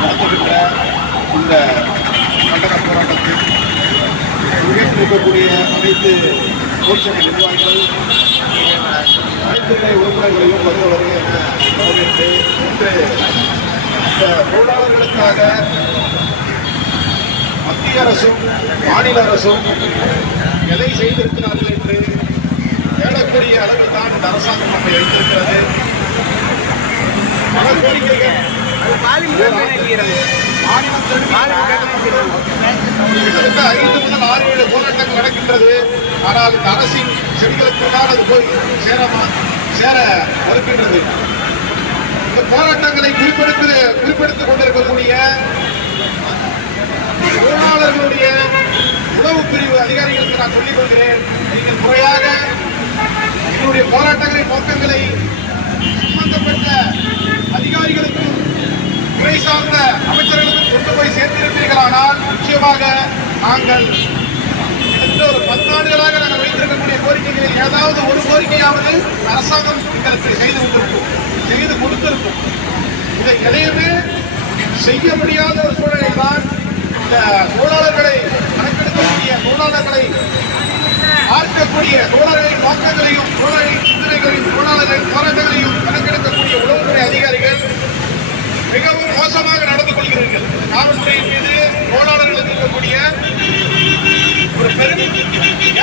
நடத்துகின்ற இந்த கண்டன போராட்டத்தில் இருக்கக்கூடிய அனைத்து தொழிற்சங்க நிர்வாகிகள் அனைத்து நிலை உறுப்பினர்களையும் வந்து வருக என வரவேற்று இன்று இந்த தொழிலாளர்களுக்காக மத்திய அரசும் மாநில அரசும் எதை செய்திருக்கிறார்கள் என்று தேடக்கூடிய அளவில் தான் இந்த அரசாங்கம் நம்மை வைத்திருக்கிறது. கிட்டத்தட்ட ஐந்து முதல் ஆறு ஏழு போராட்டங்கள் நடக்கின்றது ஆனால் இந்த அரசின் செடிகளுக்கு அது போய் சேர சேர மறுக்கின்றது இந்த போராட்டங்களை குறிப்பெடுத்து குறிப்பெடுத்துக் கொண்டிருக்கக்கூடிய தொழிலாளர்களுடைய உளவு பிரிவு அதிகாரிகளுக்கு நான் சொல்லிக் கொள்கிறேன் நீங்கள் முறையாக என்னுடைய போராட்டங்களின் நோக்கங்களை சம்பந்தப்பட்ட அதிகாரிகளுக்கும் நிச்சயமாக நாங்கள் இந்த ஒரு பத்தாண்டுகளாக நாங்கள் வைத்திருக்கக்கூடிய கோரிக்கைகளில் ஏதாவது ஒரு கோரிக்கையாவது அரசாங்கம் எங்களுக்கு செய்து கொண்டிருக்கும் செய்து கொடுத்திருக்கும். இதை எதையுமே செய்ய முடியாத ஒரு சூழலை தான் இந்த தொழிலாளர்களை கணக்கெடுக்கக்கூடிய தொழிலாளர்களை பார்க்கக்கூடிய தொழிலாளர்களின் நோக்கங்களையும் தொழிலாளர்களின்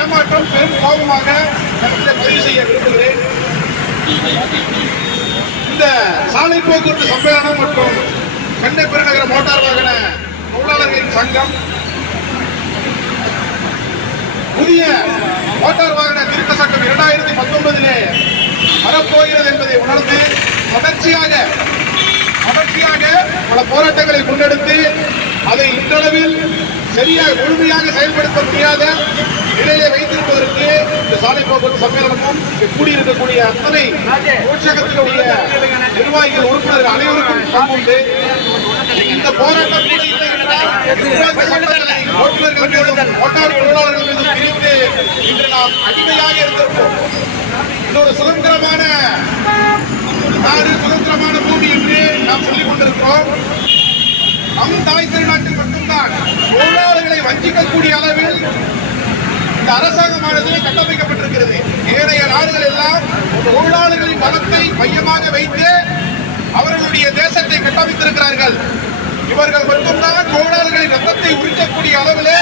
ஏமாற்றம் பெரும் கோபமாக பதிவு செய்ய விரும்புகிறேன். இந்த சாலை போக்குவரத்து சம்மேளனம் மற்றும் சென்னை பெருநகர மோட்டார் வாகன தொழிலாளர்களின் சங்கம் புதிய மோட்டார் வாகன திருத்த சட்டம் இரண்டாயிரத்தி பத்தொன்பதிலே வரப்போகிறது என்பதை உணர்ந்து தொடர்ச்சியாக தொடர்ச்சியாக பல போராட்டங்களை முன்னெடுத்து அதை இன்றளவில் சரியாக முழுமையாக செயல்படுத்த முடியாத நிலையை இந்த சம்மேளனமும் கூடியிருக்கக்கூடிய அத்தனை உற்சாகத்தினுடைய நிர்வாகிகள் உறுப்பினர்கள் அனைவருக்கும் பங்குண்டு இந்த போராட்டம் கூட இல்லை ஓட்டுநர்கள் மீதும் மோட்டார் தொழிலாளர்கள் மீதும் திணித்து இன்று நாம் அடிமையாக இருந்திருப்போம். இன்னொரு சுதந்திரமான நாடு சுதந்திரமான பூமி என்று நாம் சொல்லிக் கொண்டிருக்கிறோம். நம் தாய் திருநாட்டில் மட்டும்தான் தொழிலாளர்களை வஞ்சிக்கக்கூடிய அளவில் இந்த அரசாங்கமானது கட்டமைக்கப்பட்டிருக்கிறது. ஏனைய நாடுகள் எல்லாம் தொழிலாளர்களின் நலத்தை மையமாக வைத்து அவர்களுடைய தேசத்தை கட்டமைத்திருக்கிறார்கள். இவர்கள் மட்டும்தான் தொழிலாளர்களின் ரத்தத்தை உரிக்கக்கூடிய அளவில்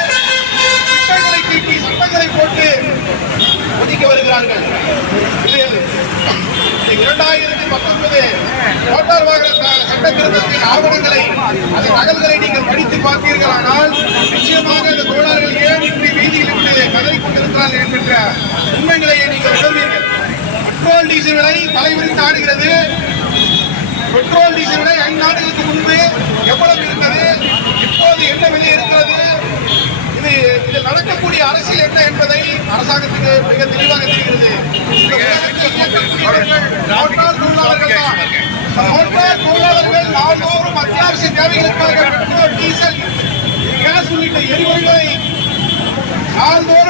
திட்டங்களை தீட்டி சட்டங்களை போட்டு ஒதுக்கி வருகிறார்கள். இரண்டாயிரத்தி பத்தொன்பது மோட்டார் வாகன சட்ட திருத்தத்தின் ஆவணங்களை அதன் நகல்களை நீங்கள் படித்து பார்த்தீர்கள் நிச்சயமாக இந்த தொழிலாளர்கள் ஏன் இன்றி வீதியில் இருந்து கதறி கொண்டிருக்கிறார்கள் என்கின்ற உண்மை நிலையை நீங்கள் சொல்வீர்கள். பெட்ரோல் டீசல் விலை தலைவிரித்து ஆடுகிறது பெட்ரோல் டீசல் விலை ஐந்து ஆண்டுகளுக்கு முன்பு எவ்வளவு இருந்தது? இப்போது என்ன விலை இருக்கிறது? இது இதில் நடக்கக்கூடிய அரசியல் என்ன என்பதை அரசாங்கத்துக்கு மிக தெளிவாக தெரிகிறது. தொழிலாளர்கள் நாள்தோறும் அத்தியாவசிய தேவைகளுக்காக பெட்ரோல் டீசல் கேஸ் உள்ளிட்ட எரிபொருள்களை நாள்தோறும்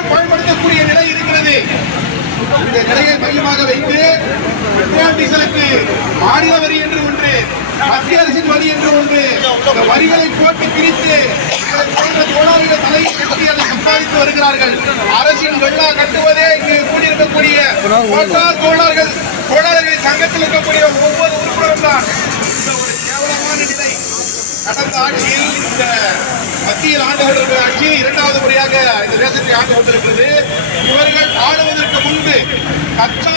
நிலை இருக்கிறது. இந்த நிலையை மையமாக வைத்து பெட்ரோல் டீசலுக்கு மாநில வரி என்று ஒன்று மத்திய அரசின் வரி என்று ஒன்று இந்த வரிகளை போட்டு பிரித்து இதை தலையை கட்டி அதை சம்பாதித்து வருகிறார்கள். அரசின் வெள்ளா கட்டுவதே இங்கு கூடியிருக்கக்கூடிய மோட்டார் தொழிலாளர்கள் தொழிலாளர்களின் சங்கத்தில் இருக்கக்கூடிய ஒவ்வொரு உறுப்பினரும் தான். கடந்த ஆட்சியில் இந்த மத்தியில் ஆண்டு கொண்டிருக்கிற ஆட்சி இரண்டாவது முறையாக இந்த தேசத்தை ஆண்டு கொண்டிருக்கிறது. இவர்கள் ஆளுவதற்கு முன்பு கச்சா